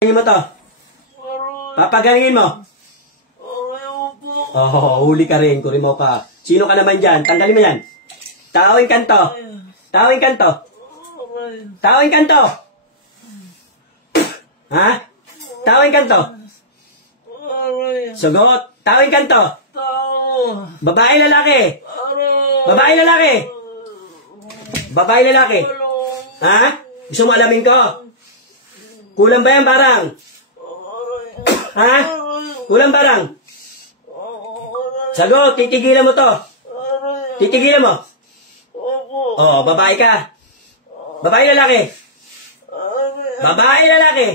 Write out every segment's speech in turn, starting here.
Papagalingin mo to. Papagalingin mo. Oh, huli ka rin. Kurin mo ka. Sino ka naman dyan? Tanggalin mo yan. Tawing kanto. Tawing kanto. Tawing kanto. Ha? Tawing kanto. Sugot. Tawing kanto. Babae lalaki. Babae lalaki. Babae lalaki. Ha? Gusto mo alamin ko? Kulang ba yan barang? Ha? Kulang barang? Sagot, titigilan mo to. Titigilan mo. Oo, babae ka. Babae lalaki. Babae lalaki.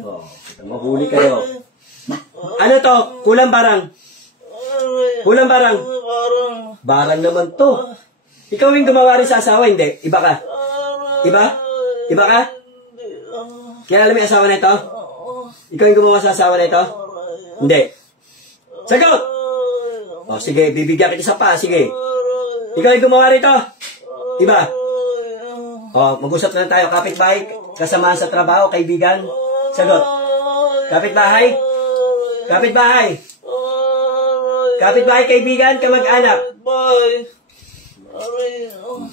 Oh, mahuli kayo. Ano to? Kulang barang? Kulang barang? Barang naman to. Ikaw yung gumawa rin sa asawa, hindi? Iba ka? Iba? Iba ka? Kilala mo yung asawa na ito? Ikaw yung gumawa sa asawa na ito? Hindi. Sagot! O, sige, bibigyan kita sa pa. Sige. Ikaw yung gumawa rito? Iba? O, mag-usap na tayo. Kapitbahay, kasamahan sa trabaho, kaibigan. Sagot. Kapitbahay? Kapitbahay? Kapitbahay, kaibigan, kamag-anak?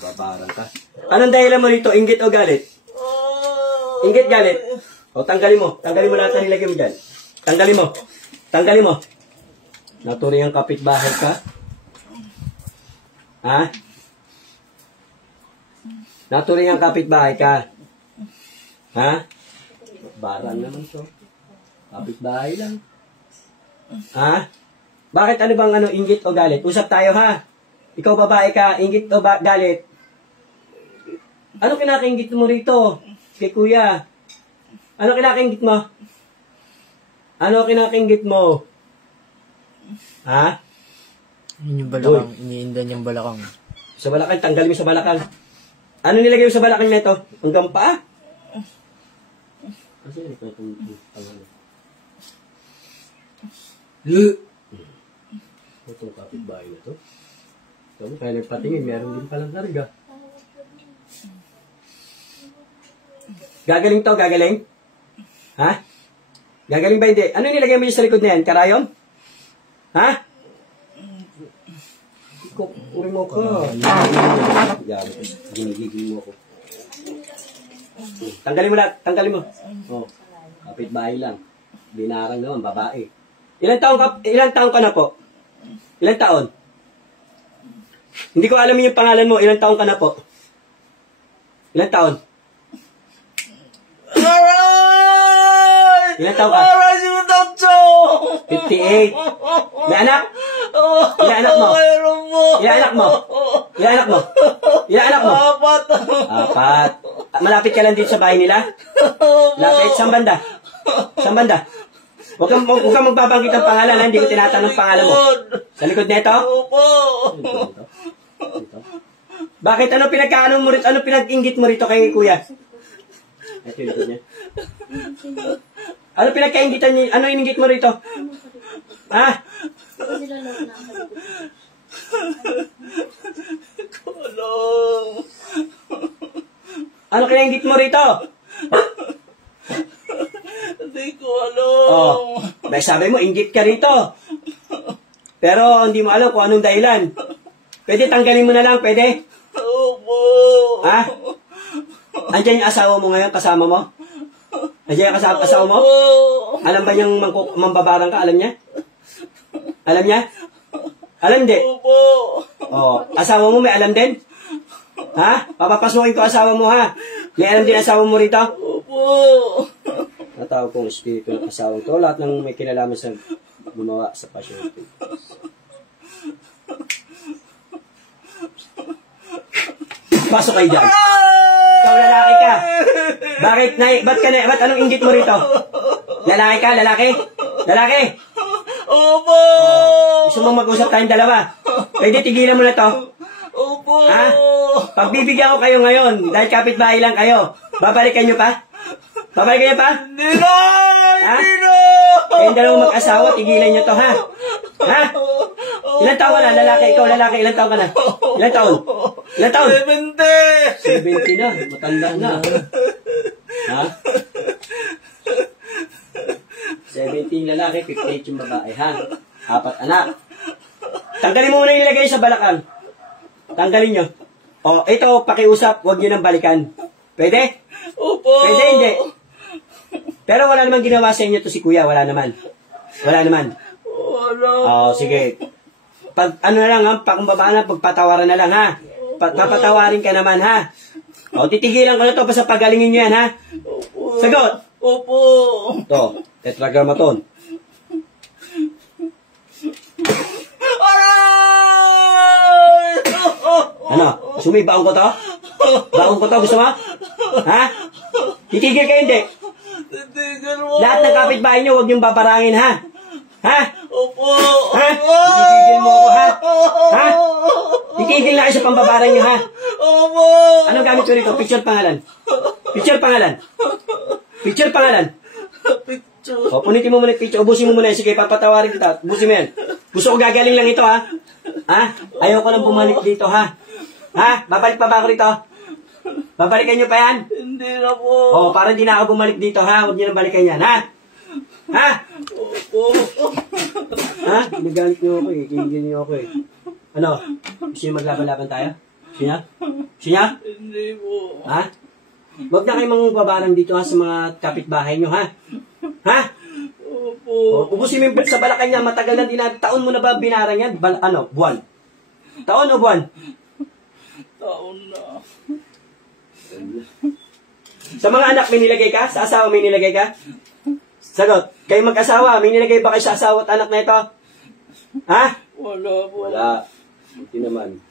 Babarang ka. Anong dahilan mo rito? Inggit o galit? Inggit, galit. O, tanggalin mo. Tanggalin mo lahat na nilagay mo dyan. Tanggalin mo. Tanggalin mo. Naturing ang kapitbahay ka? Ha? Naturing ang kapitbahay ka? Ha? Barang naman to. Kapitbahay lang. Ha? Bakit ano bang ano, inggit o galit? Usap tayo ha. Ikaw babae ka, inggit o galit? Ano kinakainggit mo rito? Kay kuya. Ano kinakainggit mo? Ano kinakainggit mo? Ha? Yun yung balakang. Iniindan yung balakang. Sa balakang, tanggalin mo sa balakang. Ano nilagay mo sa balakang nito? Hanggang paa? Kasi ito itong tanggalin. Itong kapitbahay na to. Ito mo, kaya nagpatingin, meron din palang karga. Gagaling to, gagaling? Ha? Gagaling ba hindi? Ano nilagay mo yung sa likod na yan? Karayon? Ha? Uri mo ka. Ginigigil mo ako. Tanggalin mo lahat. Tanggalin mo. Oh, kapitbahay lang. Binarang naman, babae. Ilang taon ka na po? Ilang taon? Hindi ko alam yung pangalan mo. Ilang taon ka na po? Ilang taon? Ilang taon ka? 58. May anak? Ilang anak mo? Ilang anak mo? Ilang anak mo? Ilang anak mo? Apat. Malapit ka lang dito sa bahay nila? Lapit. Saan banda? Saan banda? Huwag kang magbabanggit ng pangalan, ha? Hindi ko tinatanong pangalan mo. Sa likod nito? Bakit? Ano pinagkaano mo rito? Ano pinag-inggit mo rito kay kuya? Ito yung likod niya. Ano pinagkaingitan niyo? Ano iningit mo rito? Ha? Ano kinaingit mo rito? Hindi ko alam. Oh, sabi mo, inggit ka rito. Pero hindi mo alam kung anong dahilan. Pwede tanggalin mo na lang, pwede? Opo. Ha? Andiyan yung asawa mo ngayon, kasama mo? Andiyan yung asawa mo? Alam ba niyang mambabarang ka? Alam niya? Alam niya? Alam di? Opo. Oh, asawa mo may alam din? Ha? Papapasukin ko asawa mo ha? May alam din asawa mo rito? Opo. Natawag kong espiritu ng asawa to. Lahat ng may kinalaman sa gumawa sa passion. Pasok kayo dyan. Ikaw lalaki ka. Bakit? Ba't anong inggit mo rito? Lalaki ka? Lalaki? Lalaki? Opo. Gusto mong mag-usap tayong dalawa? Pwede tigilan mo na to. Opo. Ha? Pagbibigyan ko kayo ngayon, dahil kapitbahay lang kayo, babalikan nyo pa? Babalikan nyo pa? Hindi na! Ha? Hindi na! Kayong dalawang mag-asawa, tigilan nyo to, ha? Ha? Ilan taon ka na? Lalaki, ikaw lalaki, ilan taon ka na? Ilan taon? Ilan taon? 70! 70 na, matanda na. Ha? 17 lalaki, 58 yung babae, ha? 4 anak. Tanggalin mo muna yung nilagay sa balakang. Tanggalin nyo. O, ito, pakiusap, huwag nyo nang balikan. Pwede? Opo. Pwede, hindi. Pero wala naman ginawa sa inyo to si kuya, wala naman. Wala naman. Wala. Sige. Pag ano na lang, ha? Pagkumbaba na, pagpatawaran na lang, ha? Papatawarin ka naman, ha? O, titigilan ko na to, basta pagalingin nyo yan, ha? Opo. Sagot! Opo. To, tetragrammaton. Aray! Ano? Sumibaon ko to? Baon ko to, gusto mo? Ha? Titigil kayo, hindi? Titigil mo. Lahat ng kapitbahay nyo, huwag niyong babarangin, ha? Ha? Opo. Ha? Titigil mo ako, ha? Ha? Titigil na kayo sa pambabarang nyo, ha? Opo. Anong gamit ko rito? Picture pangalan. Picture pangalan. Picture pangalan. Picture. O, punitin mo muna yung picture. Ubusin mo muna yan. Sige, papatawarin kita. Ubusin mo yan. Gusto ko gagaling lang ito, ha? Ha? Ayaw ko lang bumalik dito, ha? Ha? Babalik pa ba ako rito? Babalikan nyo pa yan? Hindi na po. O, para hindi na ako bumalik dito, ha? Huwag nyo na balikan yan, ha? Ha? Opo. Ha? Nagalit nyo ako, eh. Kinigil nyo ako, eh. Ano? Gusto nyo maglaban-laban tayo? Gusto nyo? Gusto nyo? Hindi po. Ha? Huwag na kayong babarang dito, ha? Sa mga kapitbahay nyo, ha? Ha? Opo. O, ubusin mo yung sa balakang niya, matagal na taon mo na ba binarang yan? Buwan? Taon o buwan? Taon na. Sa mga anak, may nilagay ka? Sa asawa, may nilagay ka? Sagot, kayo mag-asawa, may nilagay ba kayo sa asawa at anak na ito? Ha? Wala po. Wala. Buti naman.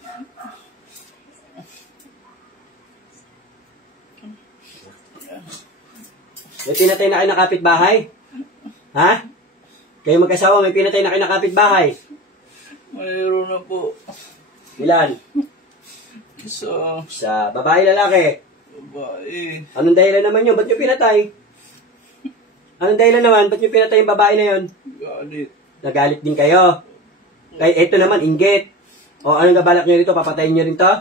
May pinatay na kayo na kapitbahay? Ha? Kayo mag-asawa, may pinatay na kayo na kapitbahay? Mayroon na po. Ilan? Isa. Sa babae, lalaki? Babae. Anong dahilan naman yun? Ba't nyo pinatay? Anong dahilan naman? Ba't nyo pinatay yung babae na yun? Galit. Nagalit din kayo. Kaya ito naman, inggit. O anong gabalak nyo rito? Papatayin nyo rin to?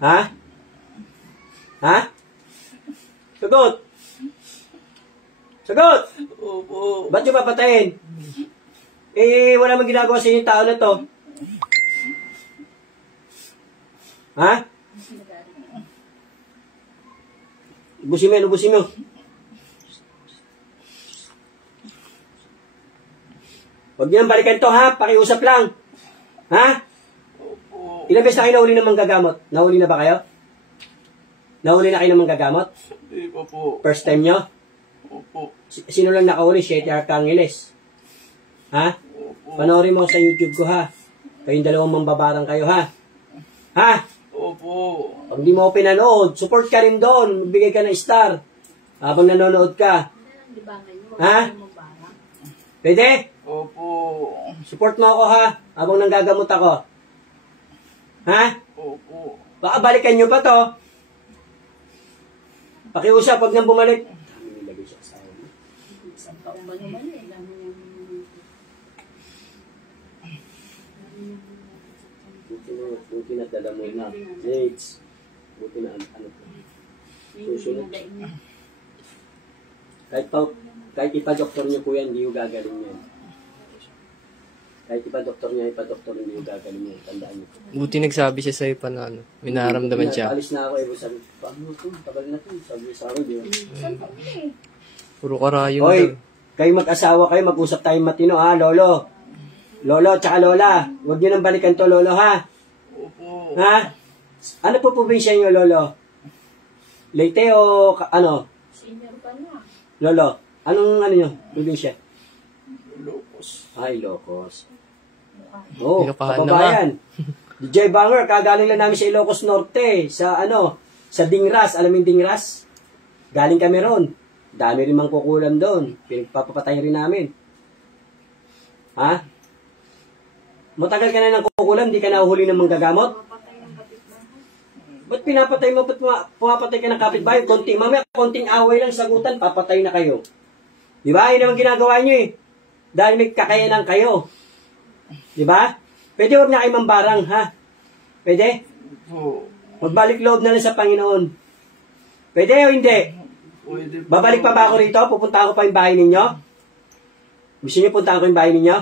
Ha? Ha? Sagot! Sagot! Opo. Ba't nyo papatayin? Eh, wala mang ginagawa sa inyong tao na to. Ha? Ubusin mo yan, ubusin mo. Huwag niyo nang balikan to, ha? Pakiusap lang. Ha? Opo. Ilang beses na kayo nahuli ng manggagamot? Nahuli na ba kayo? Nahuli na kayo ng manggagamot? Hindi pa po. First time nyo? Opo. Sino lang nakahuli? Siete Arcangeles. Ha? Opo. Panoorin mo sa YouTube ko, ha? Kayong dalawang mambabarang kayo, ha? Ha? Opo. Pag di mo ako pinanood, support ka rin doon. Magbigay ka ng star. Habang nanonood ka. Ha? Pwede? Opo. Support mo ako, ha? Habang nanggagamot ako. Ha? Opo. Baka balikan nyo pa to. Pakiusap, wag nang bumalik. Buti na dala mo na. Next. Buti na ano to. Susunod. Kahit ipa-doktor niyo po yan, hindi yung gagaling yan. Kahit ipa-doktor niya, ipa-doktor, hindi yung gagaling yan. Tandaan niyo. Buti nagsabi siya sa'yo pa na ano. May nararamdaman siya. Alis na ako, sabi, paano to? Tagal na to. Sabi sa akin, di ba? Puro karayom Hoy, daw. kayo mag-asawa kayo, mag-usap tayong matino, ha, lolo? Lolo, tsaka lola. Huwag niyo nang balikan to, lolo, ha? Opo. Ha? Ano po probinsya niyo, lolo? Leyte o ano? Senior pa na. Lolo, anong ano niyo, probinsya? Locos. Ay, Ilocos. Oo, Ilocahan kababayan. DJ Banger, kagaling lang namin sa Ilocos Norte, sa ano, sa Dingras. Alam mo yung Dingras? Galing kami ron. Dami rin mang kukulam doon. Pinagpapapatay rin namin. Ha? Matagal ka na ng kukulam, di ka nahuhuli ng manggagamot? Ba't pinapatay mo? Ba't pumapatay ka ng kapitbahay? Mamaya, konting away lang, sagutan, papatay na kayo. Di ba? Yun naman ginagawa nyo eh. Dahil may kakayanan kayo. Di ba? Pwede huwag na kayo mambarang, ha? Pwede? Opo. Magbalik loob na lang sa Panginoon. Pwede o hindi? Pwede po. Babalik pa ba ako rito? Pupunta ako pa yung bahay ninyo? Gusto niyo puntahan ko yung bahay ninyo?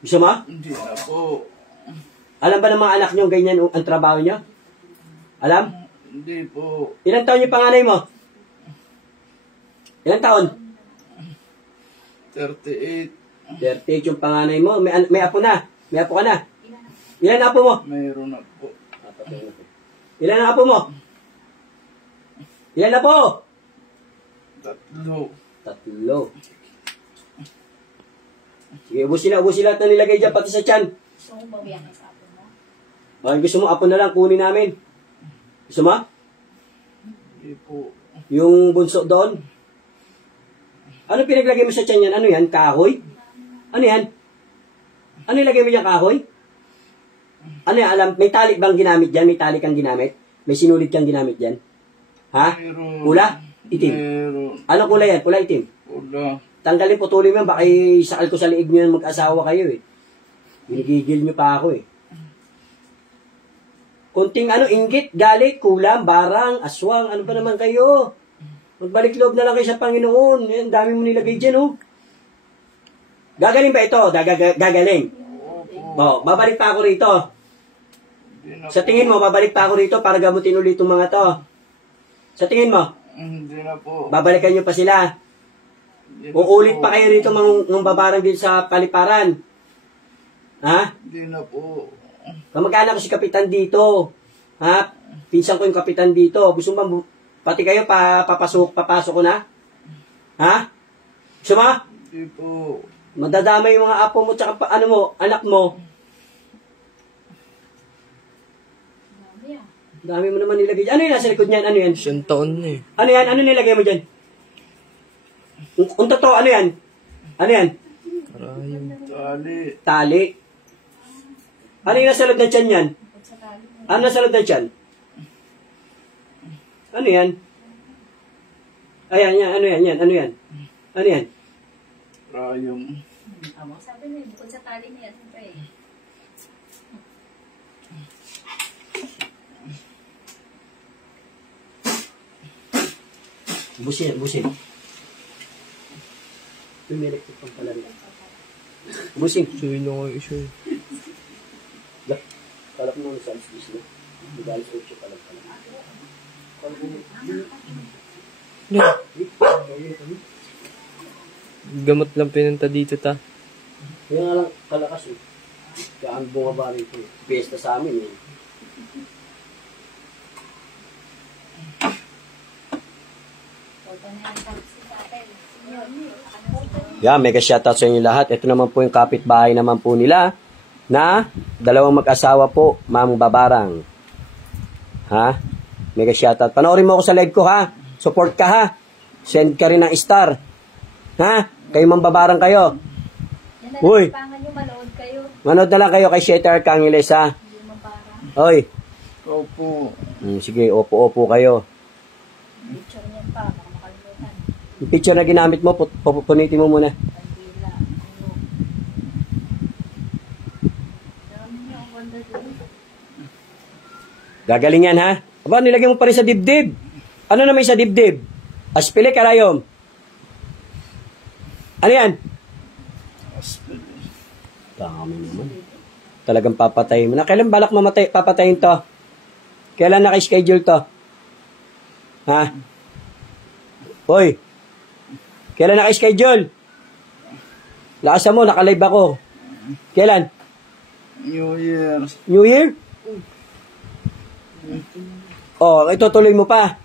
Gusto mo? Hindi na po. Alam ba ng mga anak niyo ganyan ang trabaho niyo? Alam? Hindi po. Ilang taon yung panganay mo? Ilang taon? 38. 38 yung panganay mo. May apo na. May apo ka na. Ilan na apo mo? Mayroon na po. Ilan na apo mo? Ilan na po? 3. 3. Sige, ubusin lahat na nilagay dyan, pati sa tiyan. Gusto mong bawiyakin sa apo mo? Bakit gusto mo, apo na lang, kunin namin. Gusto mo? Hindi po. Yung bunso doon. Ano pinaglagay mo sa tiyan yan? Ano yan? Kahoy? Ano yan? Ano ilagay mo dyan, kahoy? Ano yan? Alam, may tali bang ginamit dyan? May tali kang ginamit? May sinulit kang ginamit dyan? Ha? Mayroon. Pula? Itim? Mayroon. Ano kulay yan? Pula itim? Pula. Tanggalin, putulin mo yan. Baka isakal ko sa liig nyo yan mag-asawa kayo eh. Binigigil nyo pa ako eh. Kunting inggit, galit, kulam, barang, aswang, ano pa naman kayo? Magbalik loob na lang kayo sa Panginoon. Ang dami mo nilagay dyan, oh. Gagaling ba ito? Gagaling. Oh, babalik pa ako rito. Hindi na Sa tingin mo, babalik pa ako rito para gamutin ulit itong mga to. Sa tingin mo, Hindi na po. babalikan nyo pa sila. Hindi na Uulit po. pa kayo rito ng babarang din sa paliparan. Ha? Hindi na po. Kamag-anak ko si Kapitan dito. Ha? Pinsan ko yung Kapitan dito. Gusto mo pati kayo papasok ko na? Ha? Gusto mo? Hindi po. Madadamay yung mga apo mo tsaka anak mo. Dami ah. Dami mo naman nilagay dyan. Ano yan nasa likod niyan? Ano yan? 100 taon na eh. Ano yan? Ano nilagay mo dyan? Kung totoo, ano yan? Ano yan? Karayom. Tali. Tali. Ano yung nasa loob ng tiyan yan? Bukod sa tali mo. Ano nasa loob ng tiyan? Ano yan? Ayan, yan. Ano yan? Yan. Ano yan? Ano yan? Rayong. Tama. Sabi mo, bukod sa tali niya, siyempre eh. Busin. Yung electric pang pala rin. Busin. Suyo na kayo siya eh. Kalap mo sa alis bis na. Magalis 8 pala pala. Gamot lang pinunta dito ta. Kaya nga lang kalakas eh. Kaya ang bumaba rito eh. Piyesta sa amin eh. Huwag na yung taxi sa atin. Senyor, Yeah, mega shoutout sa inyo lahat. Ito naman po yung kapitbahay naman po nila na dalawang mag-asawa po, Ma'am Babarang. Ha? Mega shoutout. Panoorin mo ako sa live ko ha. Support ka ha. Send ka rin ng star. Ha? Kayo Ma'am Babarang kayo. yan na Uy. lang, pangan nyo, manood kayo. Manood na lang kayo kay Sheter Arcangeles ha. Hindi mo parang Oy. Opo. Sige, opo kayo. picture niyan pa, baka makalimutan. Yung picture na ginamit mo, punitin mo muna. Bandila, ano. Dami niya, ang ganda doon. Gagaling yan ha. Aba, nilagay mo pa rin sa dibdib. Ano naman sa dibdib? Aspile karayom. Ano yan? Dami naman. Talagang papatayin mo na. Kailan balak papatayin to? Kailan naka-schedule to? Ha? Hoy. Kailan naka-schedule? Lakasan mo, naka-live ako. Kailan? New Year. New Year? Oh, itutuloy mo pa.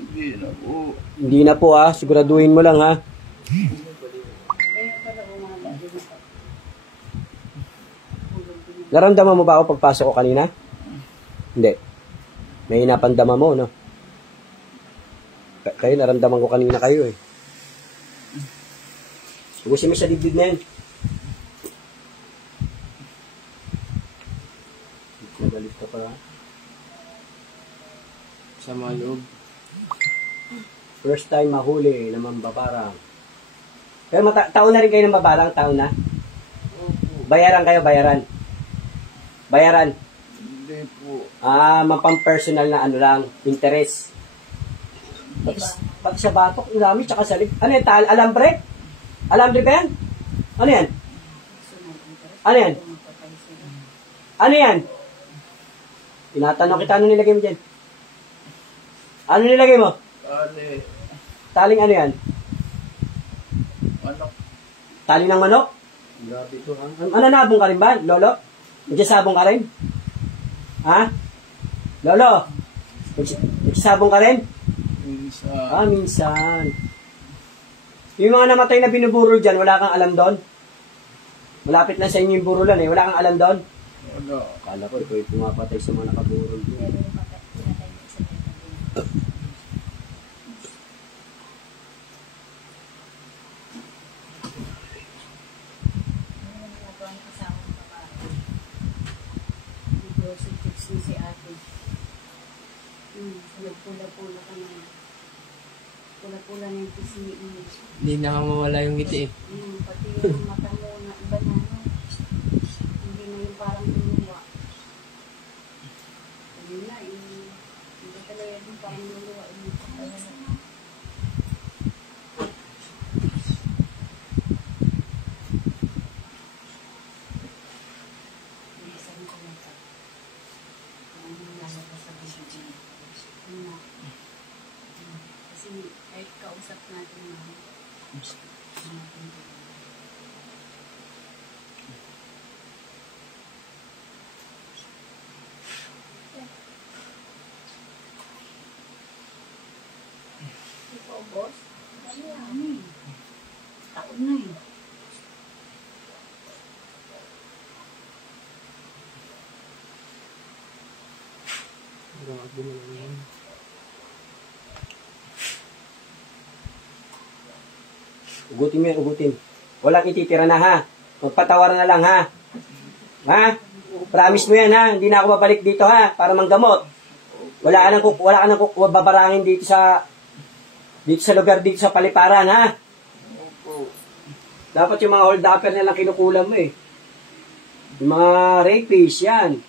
Hindi na po. Hindi na po ha. Siguraduhin mo lang ha. Naramdaman mo ba ako pagpasok ko kanina? Hindi. May napandama mo, no? Kayo, naramdaman ko kanina kayo eh. Ubusin mo sa dibdib na yan. Nagalit ka pa ha. Sa mga loob. First time mahuli ng Babarang. Pero taon na rin kayo ng Babarang, taon na? Bayaran kayo, bayaran. Bayaran. Hindi po. Mapang-personal na lang, interest. Pati sa batok, ang dami, tsaka sa lip. Ano yung alambre? Alam din ba yan? Ano yan? Ano yan? Ano yan? Tinatanong kita, ano nilagay mo dyan? Ano nilagay mo? Tali. Taling ano yan? Manok. Tali ng manok? Grabe ito ha. Ano, nabong ka rin ba, Lolo? Nagsasabong ka rin? Ha? Lolo? Nagsasabong ka rin? Minsan. Minsan. Yung mga namatay na binuburol dyan, wala kang alam doon? Malapit lang sa inyo yung burulan eh. Wala kang alam doon? Wala. Kala ko, ikaw yung pumapatay sa mga nakaburol dyan. Pero yung pinatay mo isa na ito. Ano yung ginagawa ng kasama ng babae? Nag-grocery trips na si ate. Nagpula-pula ka na. Pula-pula na yung pisngi mo. Hindi na nga mawala yung ngiti eh. Pati yung mata mo na iba na ano. Hindi na yung parang luluwa. Hindi na, hindi talaga yung parang luluwa. Sabi ko lang ka. Ano yung lalabas sa bisyo niya? Kasi kahit kausap natin na ikaw, boss? Ano eh? Takot na eh. Grabe mo lang yan. Ugutin mo yan, ugutin. Walang ititira na ha. Magpatawaran na lang ha. Ha? Promise mo yan ha. Hindi na ako babalik dito ha. Para manggamot. Wala ka nang babarangin dito sa lugar dito sa paliparan ha. Dapat yung mga hold upper na lang kinukulam mo eh. Yung mga rapist yan.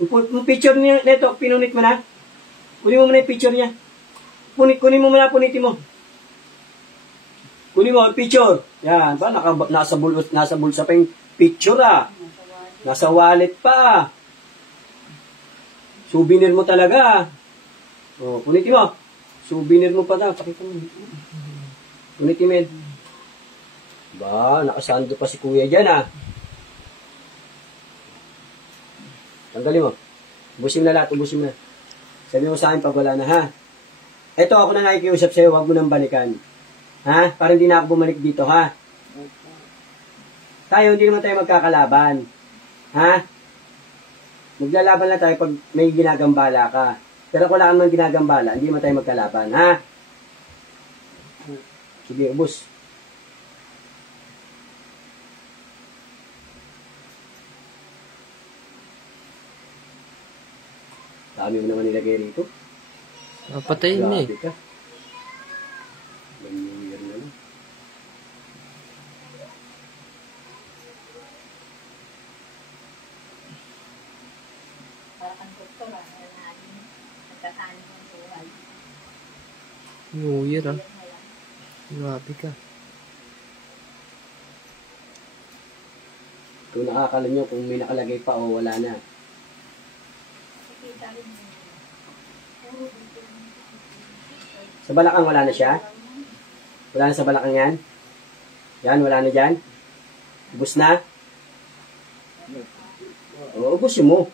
Yung picture niya, neto, pinunit mo na. Kunin mo muna yung picture niya. Kunin mo muna, punitin mo. Kunin mo, picture. Yan, ba? Nasa bulsa pa yung picture ah. Nasa wallet pa. Souvenir mo talaga. O, punitin mo. Souvenir mo pa daw. Pakita mo. Punitin mo yan. Ba, nakasando pa si kuya dyan ah. Tanggalin mo. Ubusin mo na lahat, ubusin mo na. Sabi mo sa akin pag wala na ha. Ito ako na nakikiusap sa'yo, huwag mo nang balikan. Ha? Para hindi na ako bumalik dito ha. Tayo, hindi naman tayo magkakalaban. Ha? Maglalaban lang tayo pag may ginagambala ka. Pero kung wala ka naman ginagambala, hindi naman tayo magkalaban. Ha? Sige, ubus. Dami mo naman nilagay rito. Napatayin na eh. Grabe ka. New Year na lang. Parang ang doktor nagkakanin ng buhay. New Year ah. Grabe ka. Kung nakakalam nyo kung may nakalagay pa o wala na. Nakikita rin mo. Puro dito. Sa balakang wala na siya? Wala na sa balakang yan? Yan, wala na dyan? Ubus na? O, ubusin mo.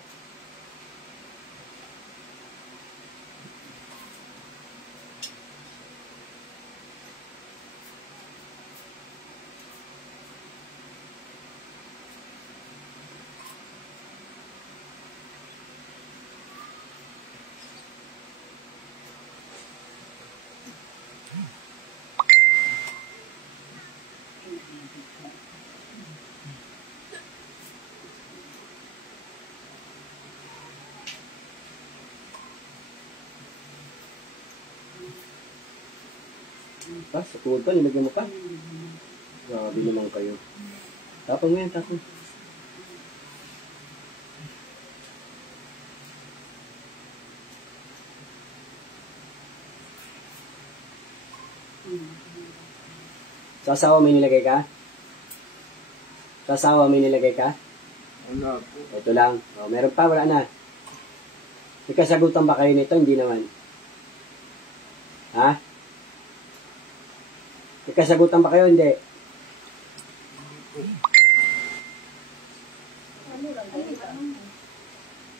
Pa, sa tuhod pa, nilagyan mo pa. Grabe naman kayo. Tapang mo yan, tapang. Sa asawa may nilagay ka? Sa asawa may nilagay ka? Wala po. Ito lang. O, meron pa, wala na. May kasagutan ba kayo nito? Hindi naman. Ha? May kasagutan ba kayo? Hindi.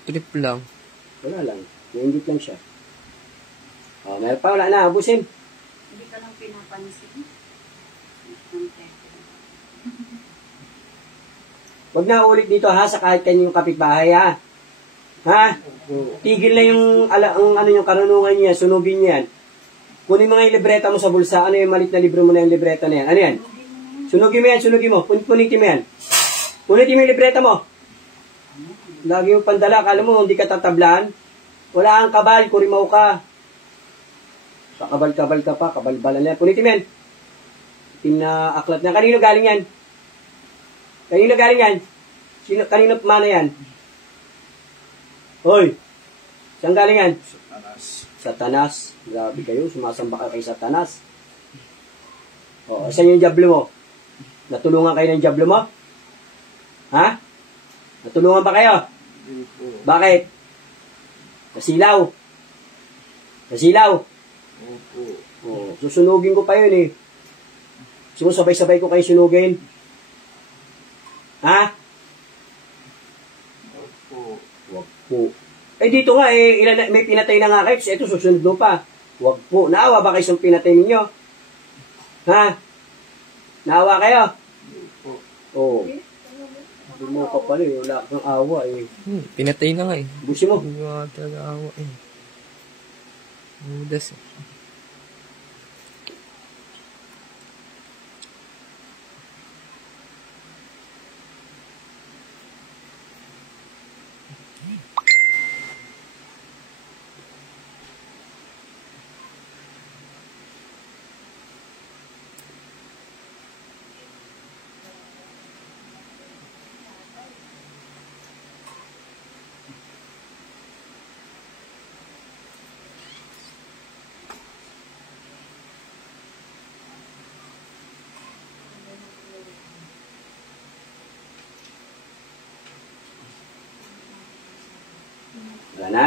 Trip lang. Wala lang. Nainggit lang siya. O, meron pa, wala na. Abusin. Hindi ka lang pinapansin. Huwag na ulit dito ha, sa kahit kanyang kapitbahay ha. Ha? Tigil na yung, ang ano yung karunungan niya, sunugin niyan. Kunin mo nga yung libreta mo sa bulsa. Ano yung malit na libro mo na yung libreta na yan? Ano yan? Sunugin mo yan, sunugin mo. Punitin mo yan. Punitin mo yung libreta mo. Lagi yung pandala, kala mo hindi ka tatablaan. Wala kang kabal, kurimaw ka. Kakabal-kabal ka pa, kabalbalan na yan. Punitin mo yan. Itim na aklat na. Kanino galing yan? Kanino galing yan? Kanino mana yan? Hoy! Saan galing yan? Satanas. Satanas. Grabe kayo, sumasamba ka kay Satanas. O, saan yung diablo mo? Natulungan kayo ng diablo mo? Ha? Natulungan ba kayo? Hindi po. Bakit? Nasilaw. Nasilaw. Opo. O, susunugin ko pa yun eh. Gusto mo sabay-sabay ko kayo sunugin? Ha? Opo. Wag po. Eh dito nga, may pinatay na nga kayo. Ito, susunod mo pa. Wag po. Naawa ba kayo sa pinatay ninyo? Ha? Naawa kayo? Opo. Oo. Hindi mo ka pala eh. Wala kang awa eh. Pinatay na nga eh. Busi mo. Hindi mo talaga awa eh. Mudas eh. Wala na?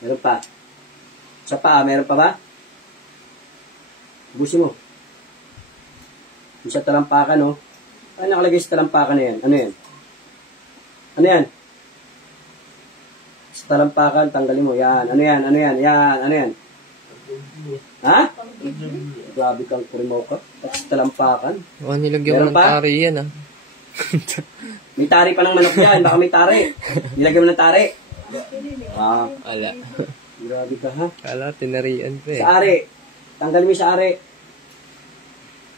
Meron pa. Sa paa, meron pa ba? Busi mo. Yung sa talampakan, no? Ano nakalagay sa talampakan na yan? Ano yan? Ano yan? Sa talampakan, tanggalin mo. Yan. Ano yan? Ano yan? Yan. Ano yan? Ha? Grabe kang kurimaw ka. At sa talampakan. Baka nilagyan mo Meron ng pa? tari yan ah. May tari pa ng manok yan. Baka may tari. Nilagyan mo ng tari. Ah, Ala. grabe ka ha. Ala, tinarian pa eh. Sa ari. Tanggalin mo yung sa ari.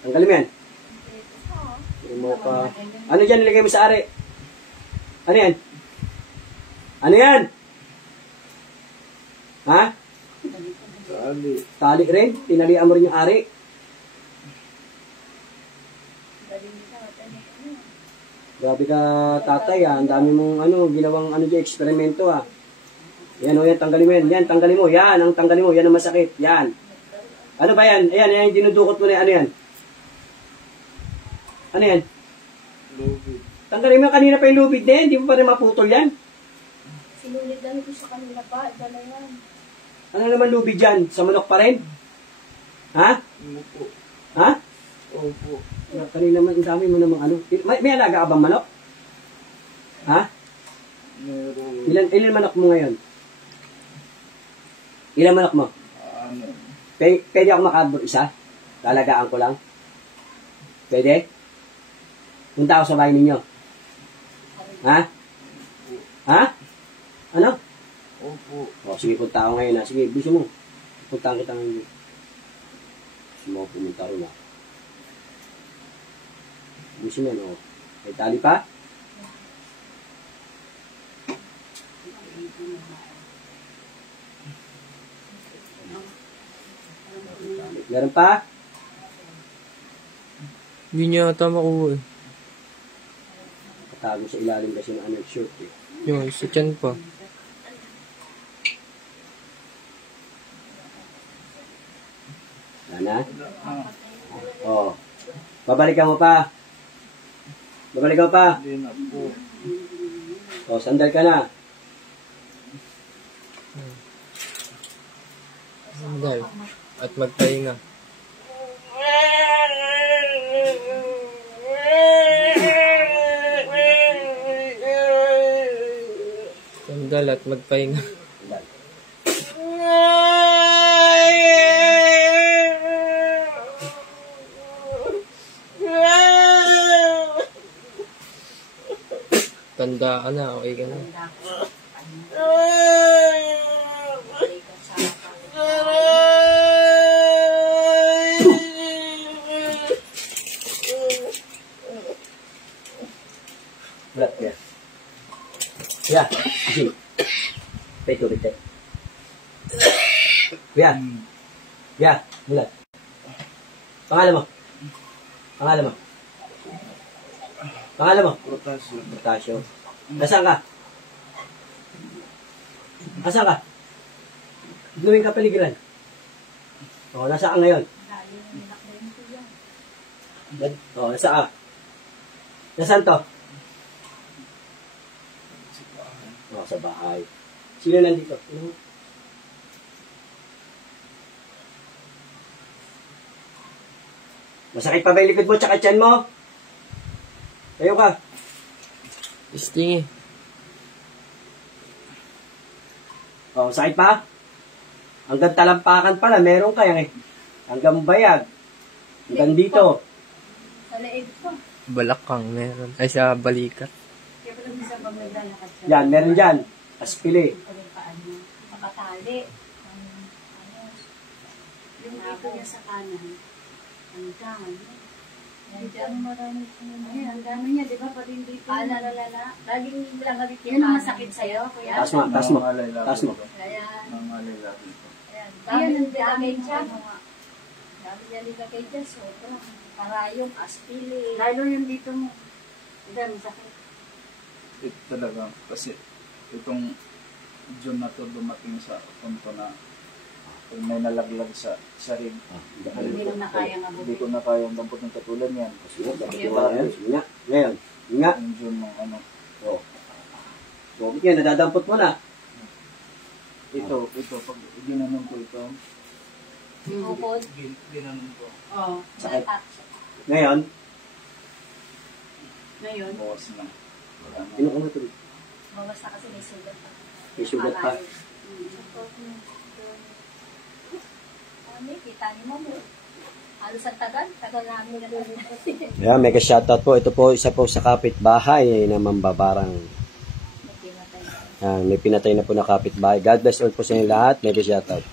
Tanggalin mo yan. Kurimaw ka. Ano dyan nilagay mo sa ari? Ano yan? Ano yan? Ha? Tali. Tali rin? Tinalian mo rin yung ari? Grabe ka, tatay, ah. Ang dami mong, ginawang, dyan, eksperimento, ah. Yan, yan, tanggalin mo yan. Yan, tanggalin mo. Yan, ang tanggalin mo. Yan ang masakit. Yan. Ano ba yan? Ayan, yan, dinudukot mo na yan. Ano yan? Ano yan? Lubid. Tanggalin mo kanina pa yung lubid na yan. Hindi mo pa rin maputol yan. Sinulit lang ito sa kanila pa. Iba na yan. Ano naman lubid dyan? Sa manok pa rin? Ha? Opo. Ha? Opo. Kanina naman, ang dami mo namang ano. May alaga ka bang manok? Ha? Meron. Ilan manok mo ngayon? Ilan manok mo? Ano? Pwede ako makabot isa? Lalagaan ko lang? Pwede? Punta ako sa bahay ninyo. Ha? Ha? Ano? Opo. O, sige, punta ako ngayon ha. Sige, gusto mo. Puntaan kita ngayon. Gusto mo pumunta rin ha. Gusto mo yan, o. May tali pa? Meron pa? Hindi niya ata makuha eh. Katago sa ilalim kasi ng shirt eh. Yung sa tiyan pa. Wala na? Ah. Oo. Babalikan mo pa. Babalikan mo pa. Hindi na po. O, sandal ka na. Sandal. At magpahinga. Sandal at magpahinga. Sandal. Tanda ka na, okay ka na. Tanda ko. Balik ka sa Bulat ya. Ya, sini. Peto, peto. Ya. Ya, bulat. Pangalan mo? Pangalan mo? Pangalan mo? Potasyo. Potasyo. Nasaan ka? Nasaan ka? Gawin ka paligiran. O, nasaan ka ngayon? O, nasaan ka? Nasaan to? O, sa bahay. Sino nandito? Masakit pa ba yung likod mo tsaka tiyan mo? Tayo ka. Sting eh. O, sakit pa? Hanggang talampakan pala, meron ka yan eh. Hanggang bayag. Hanggang dito. Sa leeg ko. Balakang meron. Ay, sa balikat. Kaya pala minsan pag naglalakad siya. Yan, meron dyan. Aspili. Pag paano, Nakatali. yung dito niya sa kanan, hanggang, Diyan marami ko ay, ang dami niya, di ba? Pati yung dito, Kanan. nalalala. Laging langabit Yun ang masakit sa'yo, kuya. Taas mo, taas mo. Taas mo. Ayan. Nangalay lagi ito. Ayan. Ayan, ang Dami dami nilagay dyan. ano nga. Dami niya nilagay dyan. Sobrang karayong, aspili. Lalo yung dito mo. Diba, masakit. Ito talaga. Kasi itong June na to dumating sa punto na pag may nalaglag sa rig. Hindi mo na kayang Hindi ko abutin. na kayang dampot ng katulad yan. Sige, bakit wala yan? Sige nga. Ngayon. Sige nga. Yung June ng ano. O. So, yan, nadadampot mo na. Ito, pag ginanon ko ito, Bukod. ginanon ko, Oo. Sakit. Ah, Ngayon, ngayon, bawas na. Wala na. sino ka na tuloy? Bawas na kasi may sugat pa. May sugat pa. Ano, kita ni mo mo. Halos ang tagal. Tagal namin na Yeah, mega shoutout po. Ito po, isa po sa kapitbahay na mambabarang. May pinatay na po na kapitbahay. God bless all po sa inyo lahat. Mega shoutout.